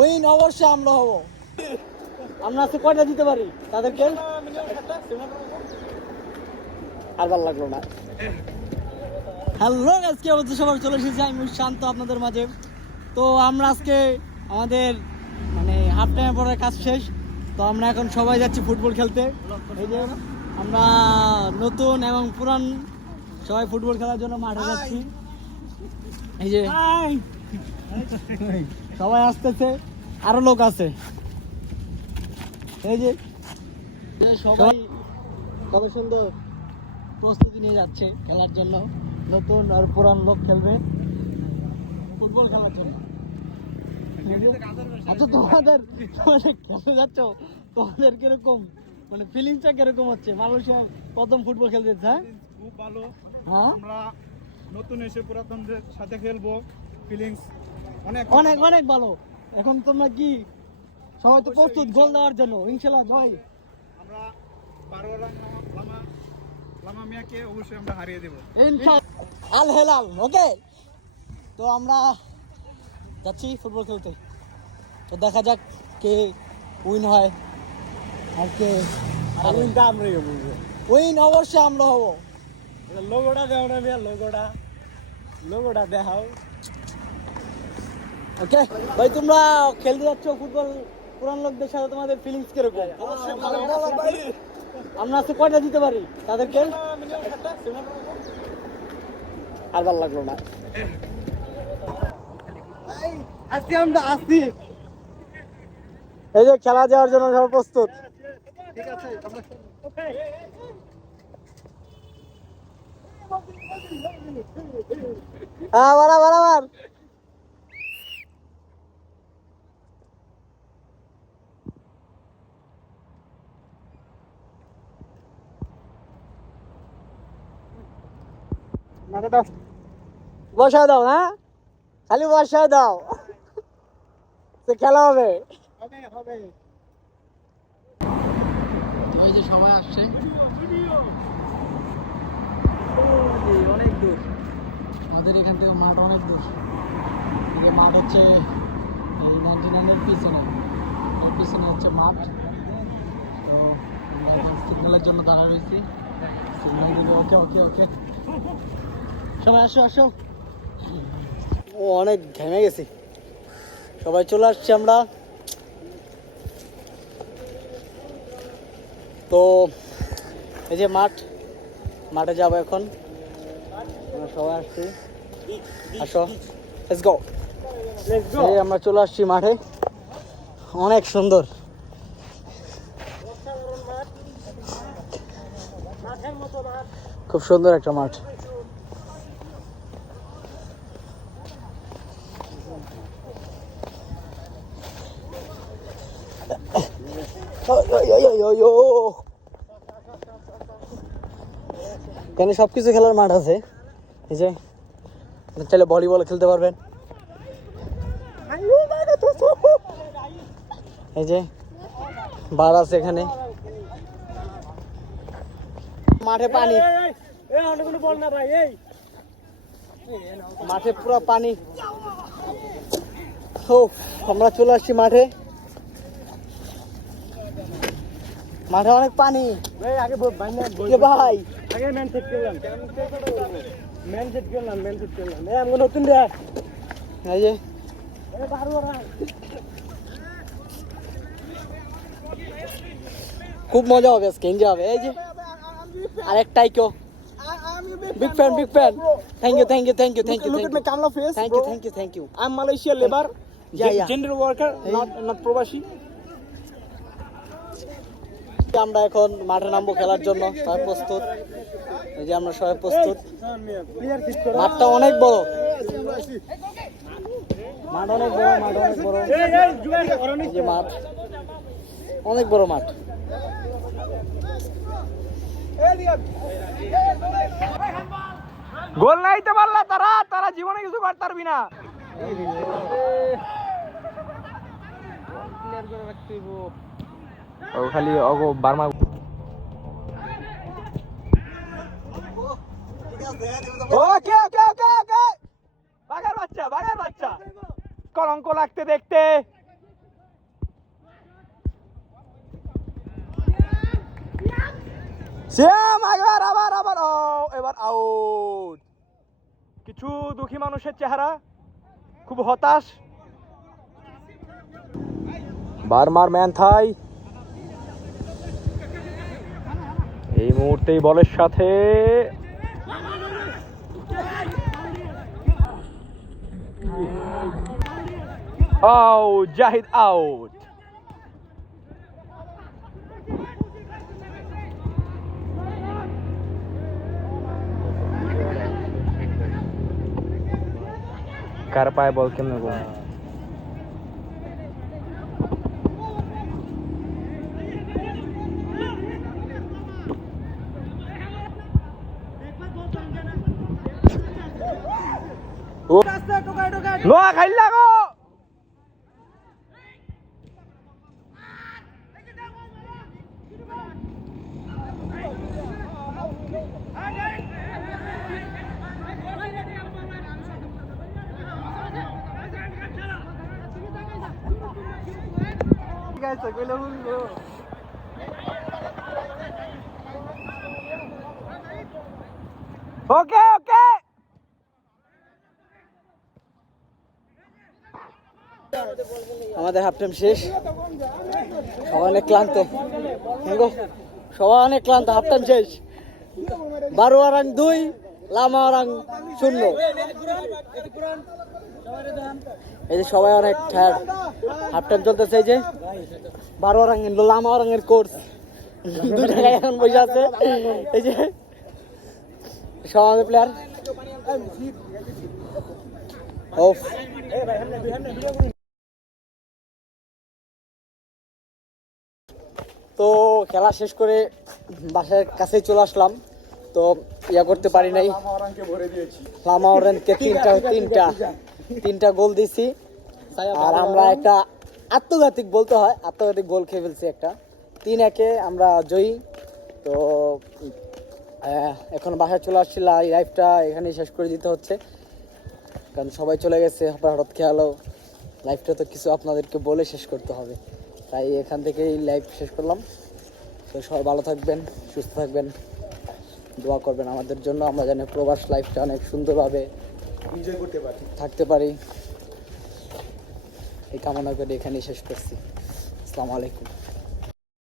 Win অবশ্যই আমরা হব। আমরা আজকে কয়টা দিতে পারি তাদেরকে? আর ভালো লাগলো না। হ্যালো আজকে আমাদের সবার চলে এসেছি আমি শান্ত আপনাদের মাঝে। তো আমরা আজকে আমাদের মানে হাফ টাইমের পরে কাজ শেষ, তো আমরা এখন সবাই যাচ্ছি ফুটবল খেলতে। এই যে আমরা নতুন এবং পুরান সবাই ফুটবল খেলার জন্য মাঠে যাচ্ছি। এই যে সবাই আসতেছে, আরো লোক আছে। এই যে সবাই কত সুন্দর প্রস্তুতি নিয়ে যাচ্ছে খেলার জন্য। নতুন আর পুরান লোক খেলবে ফুটবল খেলার জন্য। আচ্ছা তোমাদের খেলতে যাচ্ছ, তোমাদের কিরকম মানে ফিলিংসটা কিরকম হচ্ছে? মালয়েশিয়া প্রথম ফুটবল খেলতে যাচ্ছে। খুব ভালো। হ্যাঁ আমরা নতুন এসে পুরাতনদের সাথে খেলবো, ফিলিংস অনেক অনেক অনেক ভালো। এখন তোমরা কি সবাই তো প্রস্তুত গোল দেওয়ার জন্য? ইনশাআল্লাহ জয়। আমরা পারওয়ার লামা মিয়াকে অবশ্যই আমরা হারিয়ে দেব ইনশাআল্লাহ। আল হেলাল ওকে। তো আমরা যাচ্ছি ফুটবল খেলতে, তো দেখা যাক কে উইন হয় আর কে উইনটা আমরাই হবো। উইন অবশ্যই আমরা হব। লোগোটা দেও না মিয়া, লোগোটা দেখাও। ওকে ভাই, তোমরা খেলতে যাচ্ছ ফুটবল পুরান লোকদের সাথে, তোমাদের ফিলিংস কিরকম? আমরা আজকে কয়টা দিতে পারি তাদেরকে? আর ভালো লাগলো না। আজকে আমরা আসছি, এই যে খেলা যাওয়ার জন্য সব প্রস্তুত। ঠিক আছে হ্যাঁ, বরাবর। বসায় দাও না, খালি বসায় দাও, তো খেলা হবে। ওই যে সবাই আসছে, অনেক দূর আমাদের এখান থেকে মাঠ, অনেক দূর। মাঠ হচ্ছে এই 99-এর পিছনে, এর পিছনে হচ্ছে মাঠ। তো আমরা সিগন্যালের জন্য দাঁড়া রয়েছি, সিগন্যাল দিবে। ওকে ওকে ওকে, সবাই আসো আসো। ও অনেক ঘেমে গেছি, সবাই চলে আসছি আমরা। তো এই যে মাঠে যাবো এখন, আমরা সবাই আসছি। আসো, লেটস গো। এই আমরা চলে আসছি মাঠে, অনেক সুন্দর। খুব সুন্দর একটা মাঠ। এখানে সবকিছু খেলার মাঠ আছে। এই যে চাইলে ভলিবল খেলতে পারবেন। এই যে বার আছে এখানে, মাঠে পানি, মাঠে পুরো পানি। আমরা চলে আসছি মাঠে, মাঠে অনেক পানি। ভাই আগে ম্যান সেট করলাম। আমি নতুন রে, এই যে খুব মজা হবে আজকে, এনজয় হবে। এই যে আরেকটাই কেউ big fan thank you look at my camera face, thank you I'm Malaysia labor, gender worker, not প্রবাসী। আমরা এখন মাঠে নামবো খেলার জন্য, সবাই প্রস্তুত। এই যে আমরা সবাই প্রস্তুত। মাঠটা অনেক বড়, মাঠ অনেক বড়, এই যে মাঠ অনেক বড় মাঠ। গোল না দিতে পারলা তারা জীবনে কিছু করতে পারবি না। ও খালি অগো বার্মা। ওকে ওকে ওকে ওকে, বাগার বাচ্চা কলঙ্ক লাগতে দেখতে। শ্যাম আবার আবার আবার এবার আউট। কিছু দুঃখী মানুষের চেহারা, খুব হতাশ। বারমার ম্যান থাই এই মুহূর্তেই বলের সাথে আউট, জাহিদ আউট। কার পায়ে বল কেমনে বল। নোয়া খাইলা গো। ওকে ওকে। আমাদের হাফ টাইম শেষ, সবাই অনেক ক্লান্ত, সবাই অনেক ক্লান্ত। হাফ টাইম শেষ, 12-2, লামা 0। এই যে সবাই অনেক টায়ার্ড, হাফ টাইম চলতেছে। এই যে 12 লামা রঙের কোর্স 2 জায়গায় এখন বসে আছে। এই যে সব আমাদের প্লেয়ার। তো খেলা শেষ করে বাসার কাছে চলে আসলাম। তো ইয়া করতে পারি নাই, লামা ওরেনকে তিনটা গোল দিছি। আর আমরা একটা আত্মঘাতিক বলতে হয়, আত্মঘাতিক গোল খেয়ে ফেলছি একটা। 3-1 আমরা জয়ী। তো এখন বাসায় চলে আসছি, লাইভটা এখানেই শেষ করে দিতে হচ্ছে, কারণ সবাই চলে গেছে। হঠাৎ খেয়ালো লাইভটা তো কিছু আপনাদেরকে বলে শেষ করতে হবে, তাই এখান থেকেই লাইভ শেষ করলাম। তো সবাই ভালো থাকবেন, সুস্থ থাকবেন, দোয়া করবেন আমাদের জন্য, আমরা যেন প্রবাস লাইফটা অনেক সুন্দরভাবে এনজয় করতে থাকতে পারি, এই কামনা করে এখানেই শেষ করছি। আসসালামু আলাইকুম।